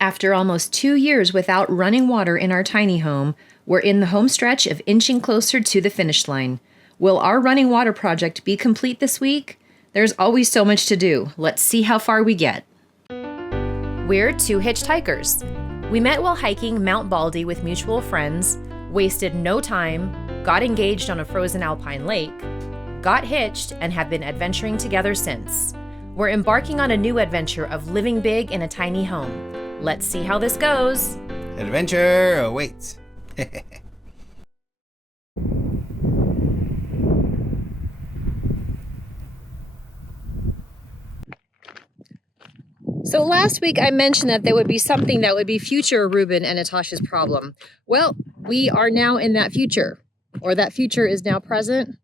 After almost 2 years without running water in our tiny home, we're in the home stretch of inching closer to the finish line. Will our running water project be complete this week? There's always so much to do. Let's see how far we get. We're two hitchhikers. We met while hiking Mount Baldy with mutual friends, wasted no time, got engaged on a frozen alpine lake, got hitched, and have been adventuring together since. We're embarking on a new adventure of living big in a tiny home. Let's see how this goes. Adventure awaits. So last week I mentioned that there would be something that would be future Ruben and Natasha's problem. Well, we are now in that future, or that future is now present,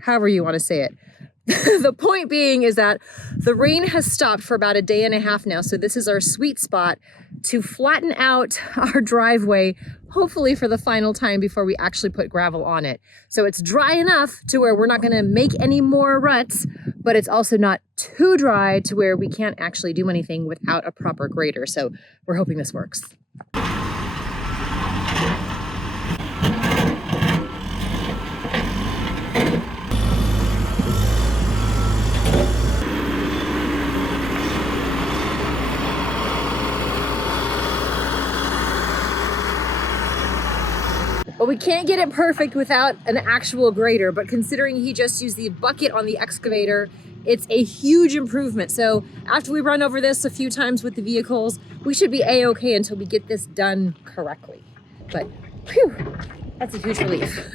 however you want to say it. The point being is that the rain has stopped for about a day and a half now, so this is our sweet spot to flatten out our driveway, hopefully for the final time before we actually put gravel on it. So it's dry enough to where we're not going to make any more ruts, but it's also not too dry to where we can't actually do anything without a proper grader. So we're hoping this works. Well, we can't get it perfect without an actual grader, but considering he just used the bucket on the excavator, it's a huge improvement. So after we run over this a few times with the vehicles, we should be a-okay until we get this done correctly. But whew, that's a huge relief.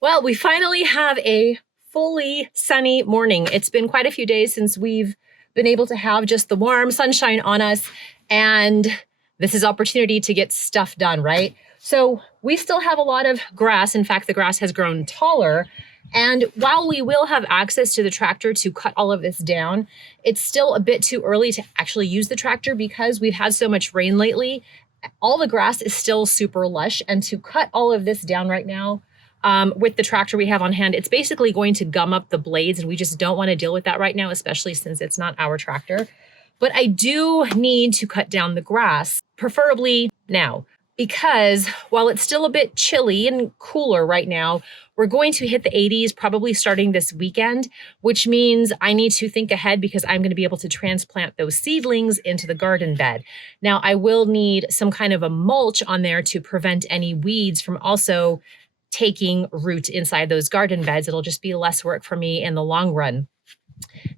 Well, we finally have a fully sunny morning. It's been quite a few days since we've been able to have just the warm sunshine on us, and this is opportunity to get stuff done, right? So we still have a lot of grass. In fact, the grass has grown taller, and while we will have access to the tractor to cut all of this down, it's still a bit too early to actually use the tractor because we've had so much rain lately. All the grass is still super lush, and to cut all of this down right now, with the tractor we have on hand, it's basically going to gum up the blades, and we just don't want to deal with that right now, especially since it's not our tractor. But I do need to cut down the grass, preferably now, because while it's still a bit chilly and cooler right now, we're going to hit the 80s probably starting this weekend, which means I need to think ahead because I'm going to be able to transplant those seedlings into the garden bed. Now, I will need some kind of a mulch on there to prevent any weeds from also taking root inside those garden beds. It'll just be less work for me in the long run.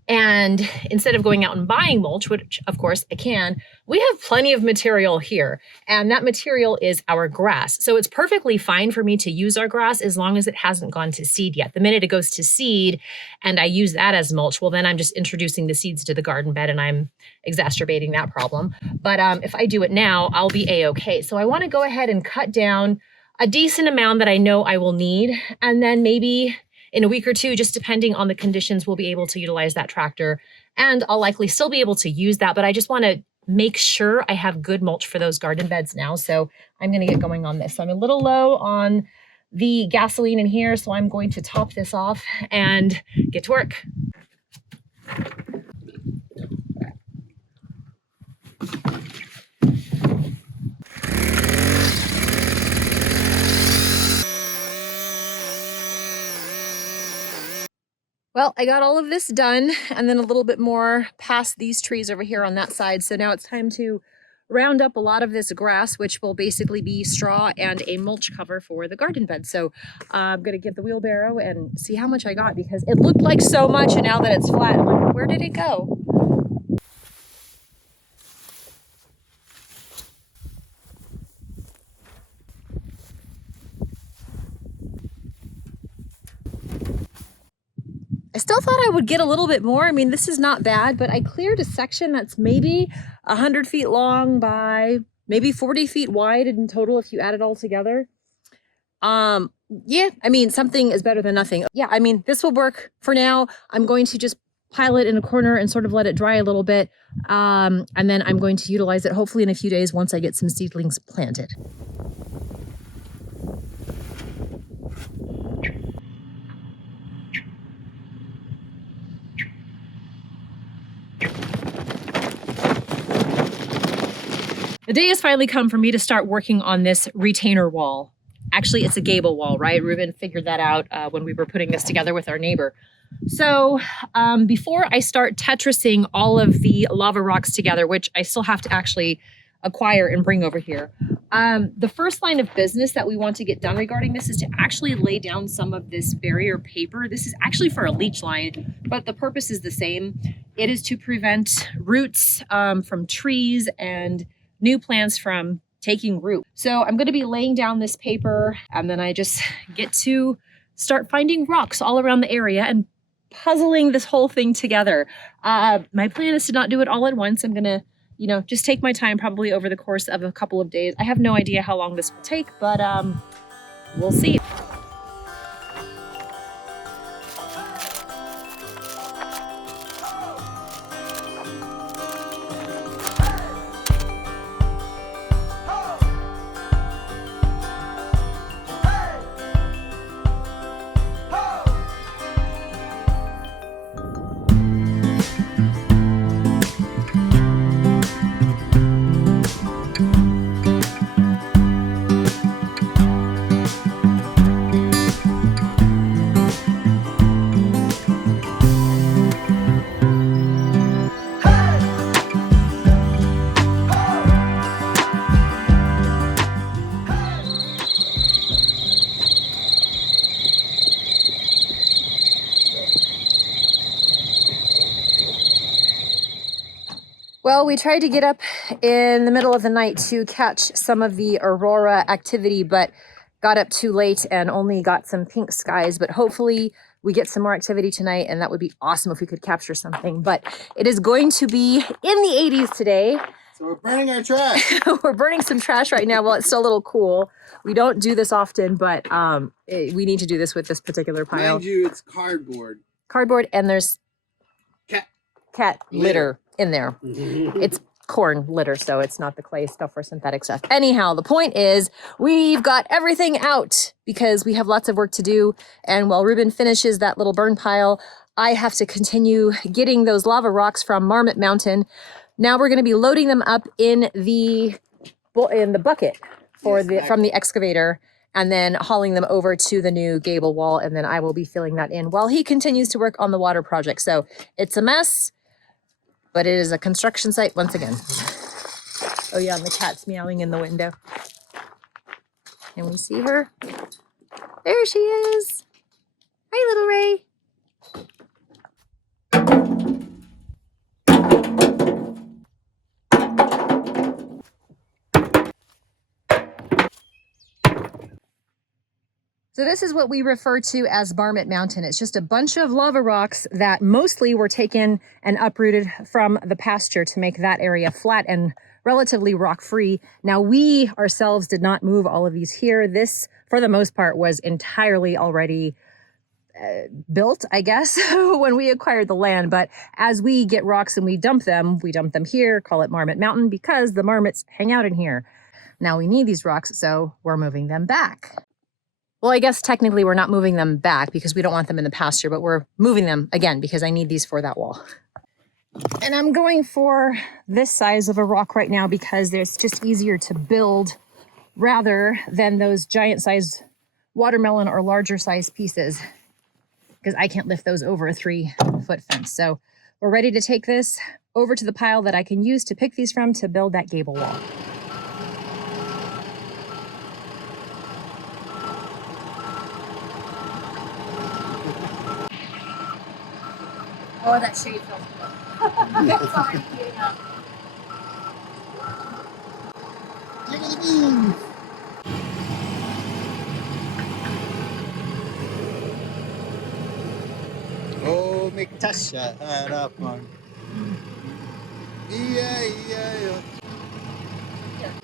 And instead of going out and buying mulch, which of course I can, we have plenty of material here. And that material is our grass. So it's perfectly fine for me to use our grass as long as it hasn't gone to seed yet. The minute it goes to seed and I use that as mulch, well, then I'm just introducing the seeds to the garden bed and I'm exacerbating that problem. But if I do it now, I'll be a-okay. So I want to go ahead and cut down a decent amount that I know I will need. And then maybe in a week or two, just depending on the conditions, we'll be able to utilize that tractor. And I'll likely still be able to use that, but I just want to make sure I have good mulch for those garden beds now. So I'm going to get going on this. So I'm a little low on the gasoline in here, so I'm going to top this off and get to work. Well, I got all of this done and then a little bit more past these trees over here on that side. So now it's time to round up a lot of this grass, which will basically be straw and a mulch cover for the garden bed. So I'm going to get the wheelbarrow and see how much I got because it looked like so much, and now that it's flat, I'm like, where did it go? I still thought I would get a little bit more. I mean, this is not bad, but I cleared a section that's maybe 100 feet long by maybe 40 feet wide in total if you add it all together. Yeah, I mean, something is better than nothing. Yeah, I mean, this will work for now. I'm going to just pile it in a corner and sort of let it dry a little bit. And then I'm going to utilize it hopefully in a few days once I get some seedlings planted. The day has finally come for me to start working on this retainer wall. Actually, it's a gable wall, right? Ruben figured that out when we were putting this together with our neighbor. So before I start Tetrising all of the lava rocks together, which I still have to actually acquire and bring over here, the first line of business that we want to get done regarding this is to actually lay down some of this barrier paper. This is actually for a leach line, but the purpose is the same. It is to prevent roots from trees and new plants from taking root. So I'm going to be laying down this paper, and then I just get to start finding rocks all around the area and puzzling this whole thing together. My plan is to not do it all at once. I'm going to, just take my time probably over the course of a couple of days. I have no idea how long this will take, but we'll see. Well, we tried to get up in the middle of the night to catch some of the aurora activity, but got up too late and only got some pink skies. But hopefully we get some more activity tonight, and that would be awesome if we could capture something. But it is going to be in the 80s today. So we're burning our trash. We're burning some trash right now. Well, it's still a little cool. We don't do this often, but we need to do this with this particular pile. Mind you, it's cardboard. Cardboard, and there's cat litter in there. Mm-hmm. It's corn litter, so it's not the clay stuff or synthetic stuff. Anyhow, the point is we've got everything out because we have lots of work to do. And while Ruben finishes that little burn pile, I have to continue getting those lava rocks from Marmot Mountain. Now we're going to be loading them up in the bucket from the excavator, and then hauling them over to the new gable wall. And then I will be filling that in while he continues to work on the water project. So it's a mess, but it is a construction site once again. Oh yeah, and the cat's meowing in the window. Can we see her? There she is. Hi, little Ray. So this is what we refer to as Marmot Mountain. It's just a bunch of lava rocks that mostly were taken and uprooted from the pasture to make that area flat and relatively rock-free. Now, we ourselves did not move all of these here. This, for the most part, was entirely already built, I guess, when we acquired the land. But as we get rocks and we dump them here, call it Marmot Mountain, because the marmots hang out in here. Now we need these rocks, so we're moving them back. Well, I guess technically we're not moving them back because we don't want them in the pasture, but we're moving them again because I need these for that wall. And I'm going for this size of a rock right now because it's just easier to build rather than those giant size watermelon or larger size pieces, because I can't lift those over a 3-foot fence. So we're ready to take this over to the pile that I can use to pick these from to build that gable wall. Oh, that shade feels good. It's already heating up. Look at the beans. Oh, make Tasha harapan. Yeah.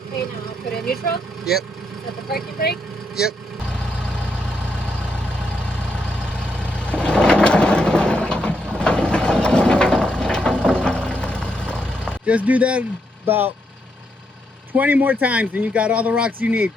Okay, now I'll put it in neutral. Yep. Is that the parking brake? Yep. Just do that about 20 more times and you got all the rocks you need.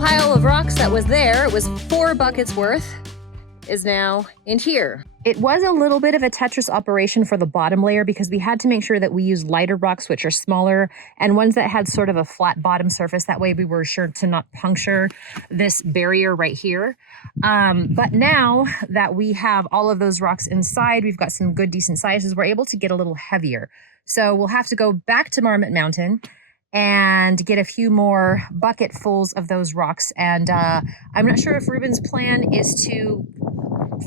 pile of rocks that was there, it was 4 buckets worth, is now in here. It was a little bit of a Tetris operation for the bottom layer because we had to make sure that we used lighter rocks, which are smaller, and ones that had sort of a flat bottom surface. That way we were sure to not puncture this barrier right here. But now that we have all of those rocks inside, we've got some good decent sizes, we're able to get a little heavier. So we'll have to go back to Marmot Mountain and get a few more bucketfuls of those rocks. And I'm not sure if Ruben's plan is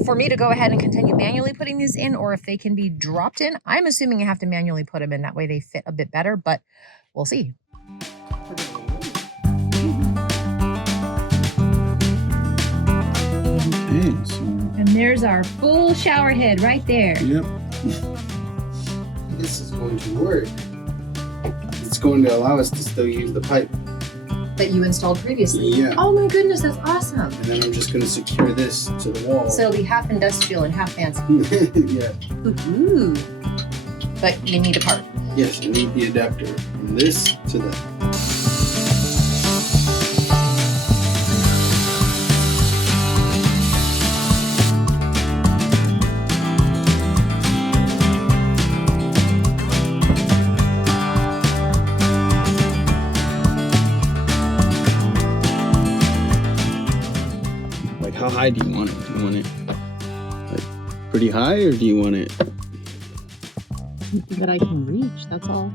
for me to go ahead and continue manually putting these in, or if they can be dropped in. I'm assuming you have to manually put them in, that way they fit a bit better, but we'll see. Okay, so. And there's our full shower head right there. Yep. This is going to work. It's going to allow us to still use the pipe. That you installed previously? Yeah. Oh my goodness, that's awesome. And then I'm just going to secure this to the wall. So it'll be half industrial and half fancy. Yeah. Ooh. But you need a part. Yes, I need the adapter from this to that. How high do you want it? Do you want it like pretty high, or do you want it Something that I can reach, that's all.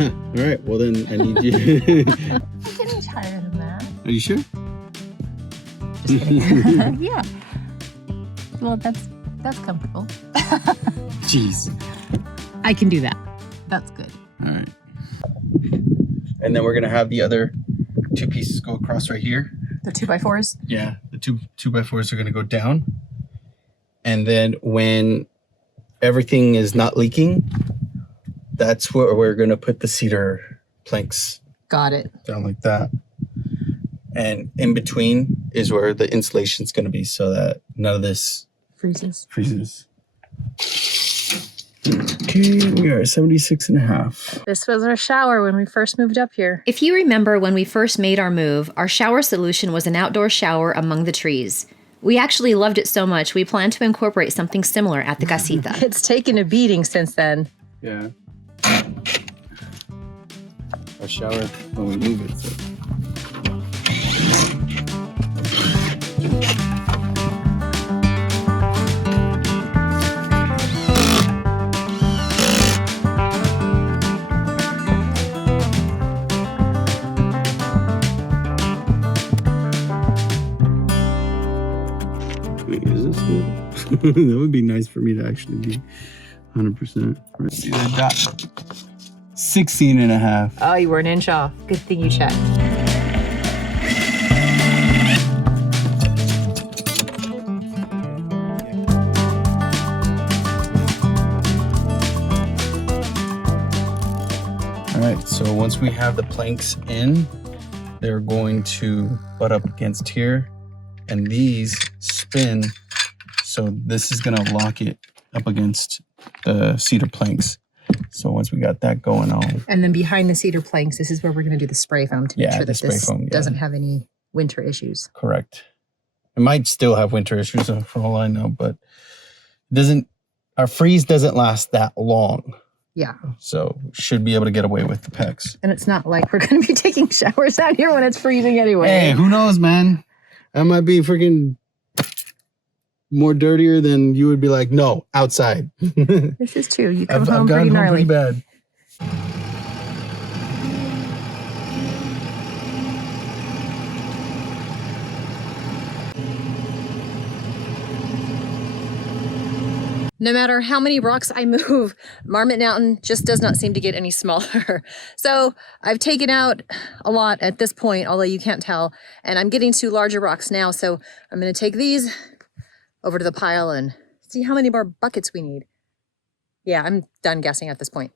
all right, well then I need you. I can reach higher than that. Are you sure? Just kidding. Yeah. Well, that's comfortable. Jeez. I can do that. That's good. All right. And then we're gonna have the other 2 pieces go across right here. The 2x4s? Yeah, the two by fours are gonna go down. And then when everything is not leaking, that's where we're gonna put the cedar planks. Got it. Down like that. And in between is where the insulation's gonna be, so that none of this freezes. Okay, we are at 76.5. This was our shower when we first moved up here. If you remember when we first made our move, our shower solution was an outdoor shower among the trees. We actually loved it so much, we plan to incorporate something similar at the casita. It's taken a beating since then. Yeah. Our shower when we move it. So. That would be nice for me to actually be 100%. Let's see that dot. 16.5. Oh, you were an inch off. Good thing you checked. All right, so once we have the planks in, they're going to butt up against here, and these spin. So this is gonna lock it up against the cedar planks. So once we got that going on. And then behind the cedar planks, this is where we're gonna do the spray foam to make sure that this doesn't have any winter issues. Correct. It might still have winter issues for all I know, but our freeze doesn't last that long. Yeah. So should be able to get away with the PEX. And it's not like we're gonna be taking showers out here when it's freezing anyway. Hey, who knows, man? That might be freaking more dirtier than you would be like, no, outside. This is true. You come I've home gotten pretty home gnarly. pretty bad. No matter how many rocks I move, Marmot Mountain just does not seem to get any smaller. So I've taken out a lot at this point, although you can't tell, and I'm getting to larger rocks now. So I'm gonna take these over to the pile and see how many more buckets we need. Yeah, I'm done guessing at this point.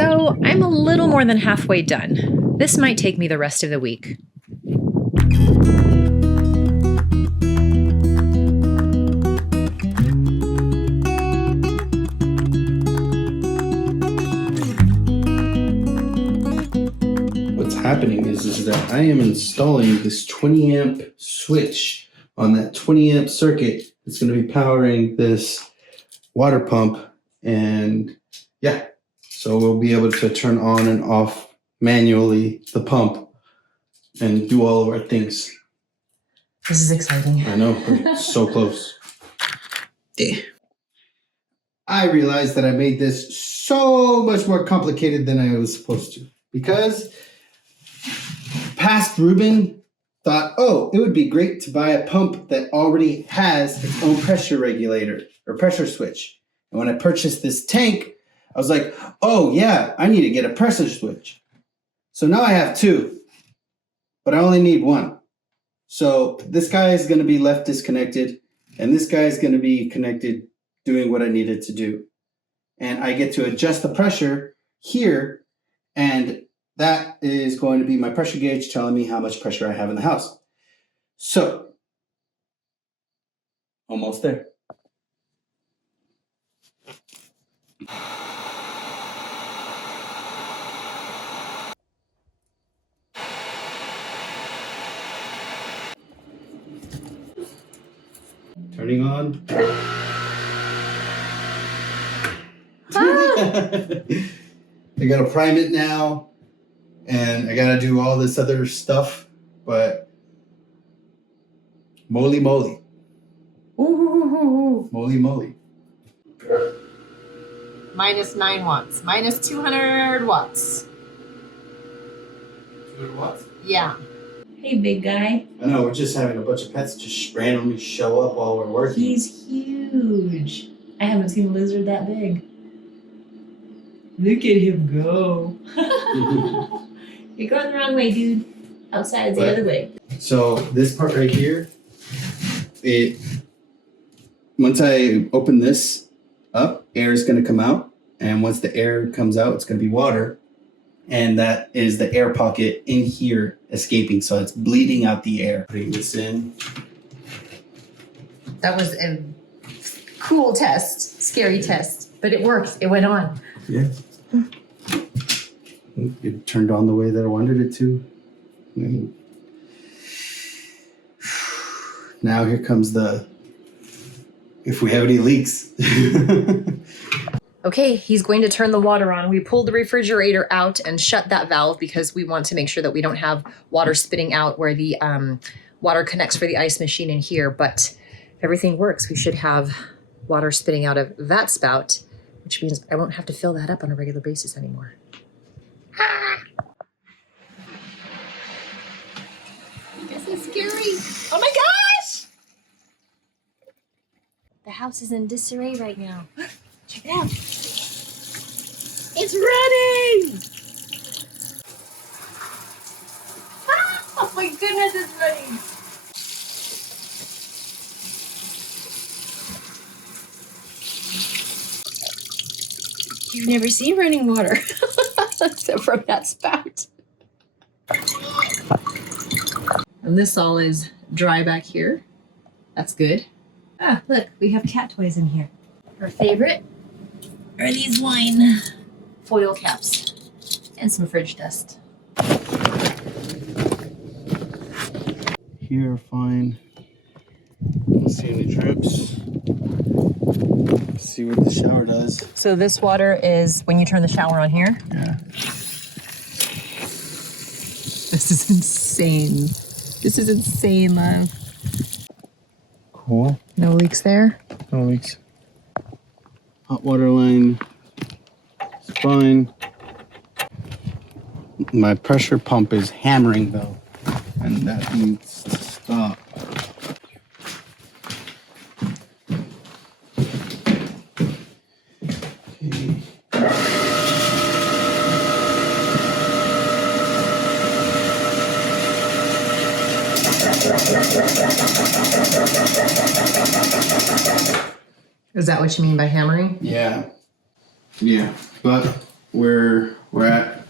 So I'm a little more than halfway done. This might take me the rest of the week. What's happening is that I am installing this 20 amp switch on that 20 amp circuit. It's going to be powering this water pump, and yeah, so we'll be able to turn on and off manually the pump and do all of our things. This is exciting. I know, we're so close. I realized that I made this so much more complicated than I was supposed to, because past Ruben thought, oh, it would be great to buy a pump that already has its own pressure regulator or pressure switch. And when I purchased this tank, I was like, oh yeah, I need to get a pressure switch. So now I have two, but I only need one. So this guy is going to be left disconnected, and this guy is going to be connected doing what I needed to do. And I get to adjust the pressure here, and that is going to be my pressure gauge telling me how much pressure I have in the house. So, almost there. Turning on. I gotta prime it now, and I gotta do all this other stuff, but moly moly. Moly moly. Minus 9 watts. Minus 200 watts. 200 watts? Yeah. Hey, big guy. I know, we're just having a bunch of pets just randomly show up while we're working. He's huge. I haven't seen a lizard that big. Look at him go. You're going the wrong way, dude. Outside's the other way. So this part right here, once I open this up, air is going to come out. And once the air comes out, it's going to be water. And that is the air pocket in here escaping. So it's bleeding out the air. Putting this in. That was a cool test, scary test, but it worked. It went on. Yeah. It turned on the way that I wanted it to. And now here comes if we have any leaks. Okay, he's going to turn the water on. We pulled the refrigerator out and shut that valve because we want to make sure that we don't have water spitting out where the water connects for the ice machine in here. But if everything works, we should have water spitting out of that spout, which means I won't have to fill that up on a regular basis anymore. Ah! This is scary. Oh my gosh! The house is in disarray right now. Check it out. It's running! Ah, oh my goodness, it's running! You've never seen running water, except from that spout. And this all is dry back here. That's good. Ah, look, we have cat toys in here. Our favorite are these wine foil caps and some fridge dust. Here, fine. Don't see any drips. Let's see what the shower does. So this water is when you turn the shower on here. Yeah. This is insane. This is insane, love. Cool. No leaks there. No leaks. Hot water line is fine. My pressure pump is hammering though, and that needs to stop. Okay. Is that what you mean by hammering? Yeah, but we're at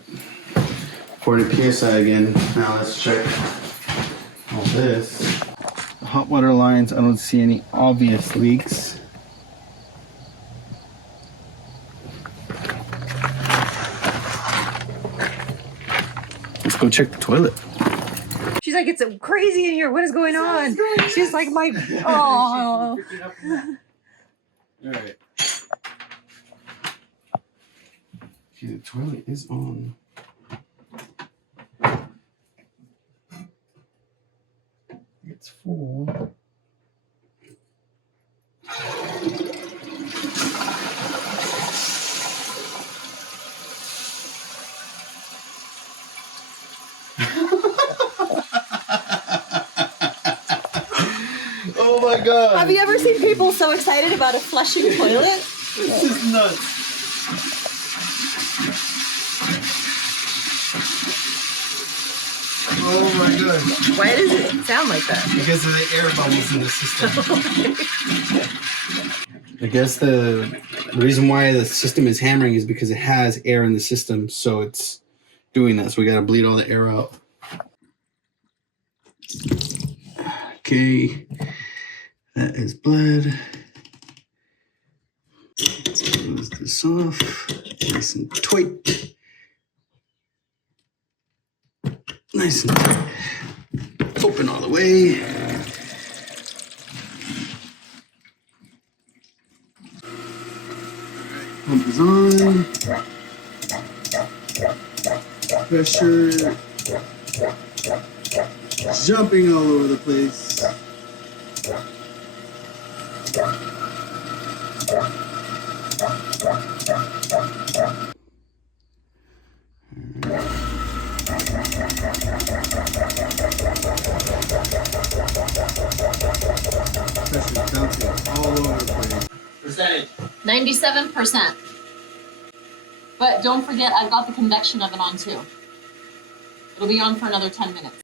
40 psi again. Now let's check all this. The hot water lines, I don't see any obvious leaks. Let's go check the toilet. She's like, it's crazy in here. What is going on? She's like, my, oh. All right. Okay, the toilet is on. It's full. Oh my god! Have you ever seen people so excited about a flushing toilet? This is nuts. Oh my god. Why does it sound like that? Because of the air bubbles in the system. I guess the reason why the system is hammering is because it has air in the system, so it's doing that. So we gotta bleed all the air out. Okay, that is bled. Let's close this off. Nice and tight. Nice and tight. Open all the way. Pump is on. Pressure jumping all over the place. Pressure's bouncing all over the place. Percentage. 97%. But don't forget, I've got the convection oven on too. It'll be on for another 10 minutes.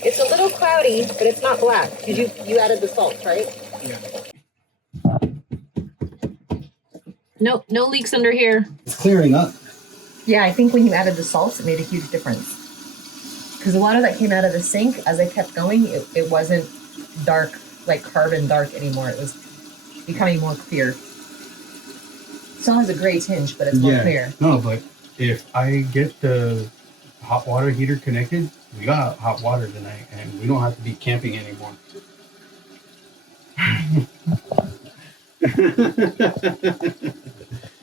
It's a little cloudy, but it's not black. Because you added the salt, right? Yeah. No leaks under here. It's clearing up. Yeah, I think when you added the salts, it made a huge difference. Because the water that came out of the sink, as I kept going, it wasn't dark, like carbon dark anymore. It was becoming more clear. Still has a gray tinge, but it's more clear. No, but if I get the hot water heater connected, we got hot water tonight, and we don't have to be camping anymore.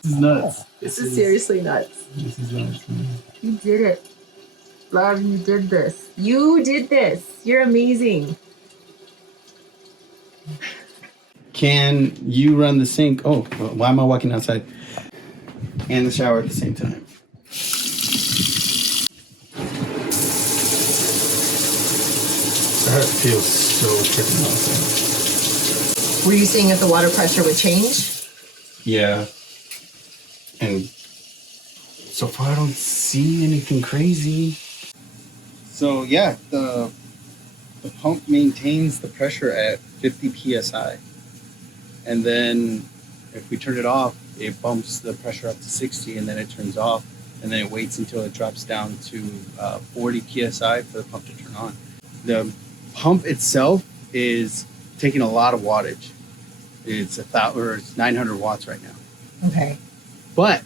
This is nuts. This is seriously nuts. This is nuts. You did it. Love, you did this. You did this. You're amazing. Can you run the sink? Oh, why am I walking outside? And the shower at the same time. That feels so freaking awesome. Were you seeing if the water pressure would change? Yeah. And so far I don't see anything crazy. So yeah, the pump maintains the pressure at 50 psi. And then if we turn it off, it bumps the pressure up to 60, and then it turns off, and then it waits until it drops down to 40 psi for the pump to turn on. The pump itself is taking a lot of wattage. It's 900 watts right now. Okay. But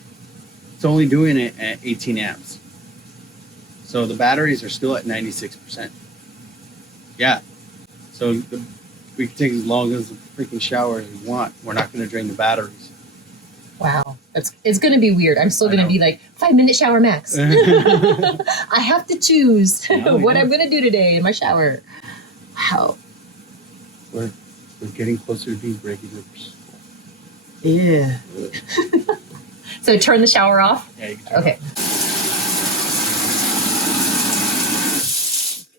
it's only doing it at 18 amps. So the batteries are still at 96%. Yeah. So we can take as long as a freaking shower as we want. We're not going to drain the batteries. Wow. It's going to be weird. I'm still going to be like 5-minute shower max. I have to choose what I'm going to do today in my shower. Wow. We're getting closer to being regular people. Yeah. So turn the shower off? Yeah, you can turn Okay. it off.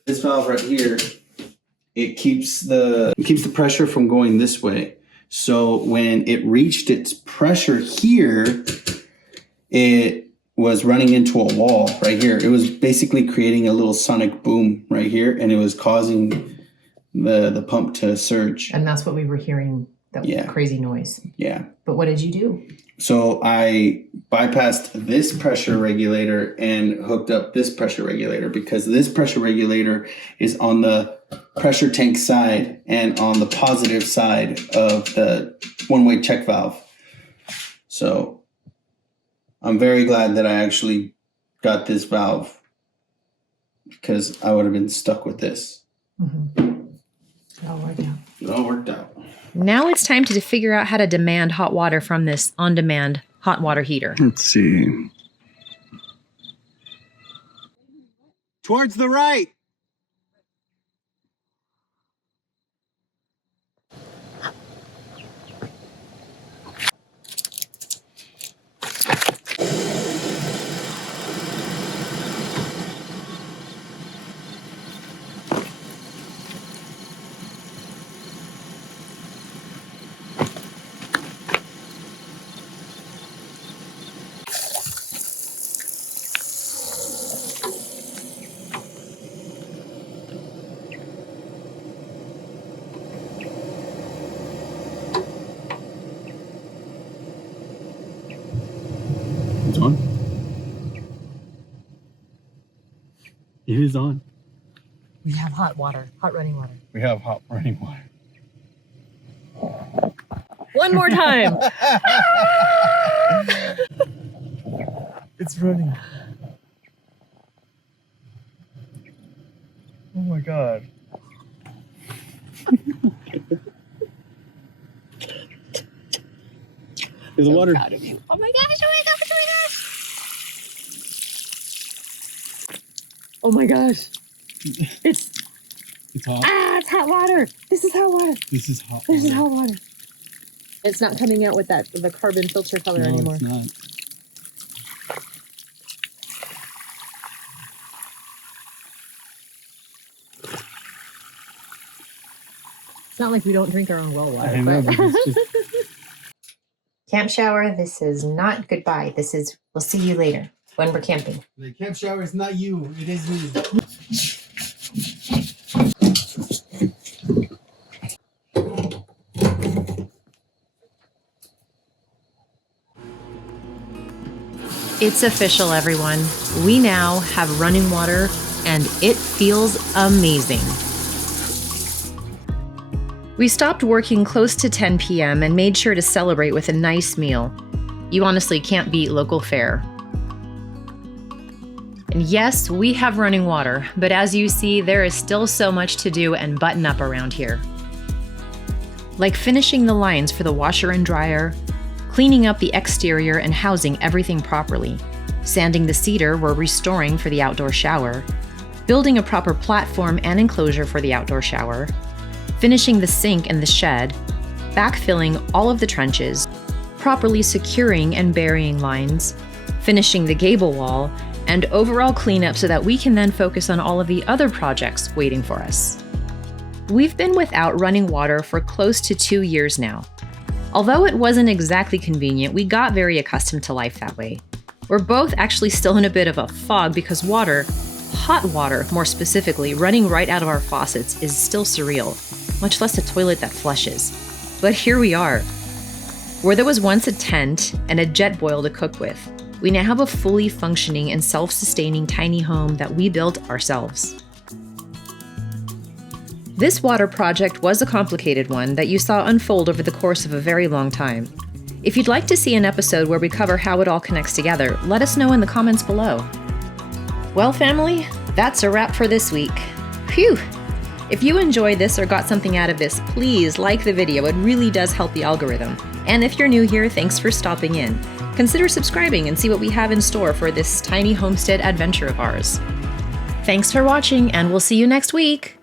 This valve right here, it keeps the pressure from going this way. So when it reached its pressure here, it was running into a wall right here. It was basically creating a little sonic boom right here, and it was causing the pump to surge. And that's what we were hearing, that crazy noise. Yeah. But what did you do? So I bypassed this pressure regulator and hooked up this pressure regulator, because this pressure regulator is on the pressure tank side and on the positive side of the one-way check valve. So I'm very glad that I actually got this valve, because I would have been stuck with this. Mm-hmm. It all worked out. It all worked out. Now it's time to figure out how to demand hot water from this on-demand hot water heater. Let's see. Towards the right. It's on. It is on. We have hot water, hot running water. We have hot running water. One more time. It's running. Oh my God. There's water. Proud of you. Oh my gosh, oh my gosh, oh my gosh. Oh my gosh. It's hot. it's hot water. This is hot water. This is hot. This is hot water. It's not coming out with the carbon filter color anymore. It's not. It's not like we don't drink our own well water. I know, but it's just... Camp shower, this is not goodbye. This is we'll see you later when we're camping. The camp shower is not you, it is me. It's official, everyone. We now have running water, and it feels amazing. We stopped working close to 10 p.m. and made sure to celebrate with a nice meal. You honestly can't beat local fare. And yes, we have running water, but as you see, there is still so much to do and button up around here. Like finishing the lines for the washer and dryer, cleaning up the exterior and housing everything properly, sanding the cedar we're restoring for the outdoor shower, building a proper platform and enclosure for the outdoor shower, finishing the sink and the shed, backfilling all of the trenches, properly securing and burying lines, finishing the gable wall, and overall cleanup so that we can then focus on all of the other projects waiting for us. We've been without running water for close to 2 years now. Although it wasn't exactly convenient, we got very accustomed to life that way. We're both actually still in a bit of a fog because water, hot water more specifically, running right out of our faucets is still surreal, much less a toilet that flushes. But here we are. Where there was once a tent and a jet boil to cook with, we now have a fully functioning and self-sustaining tiny home that we built ourselves. This water project was a complicated one that you saw unfold over the course of a very long time. If you'd like to see an episode where we cover how it all connects together, let us know in the comments below. Well, family, that's a wrap for this week. Phew! If you enjoyed this or got something out of this, please like the video. It really does help the algorithm. And if you're new here, thanks for stopping in. Consider subscribing and see what we have in store for this tiny homestead adventure of ours. Thanks for watching, and we'll see you next week.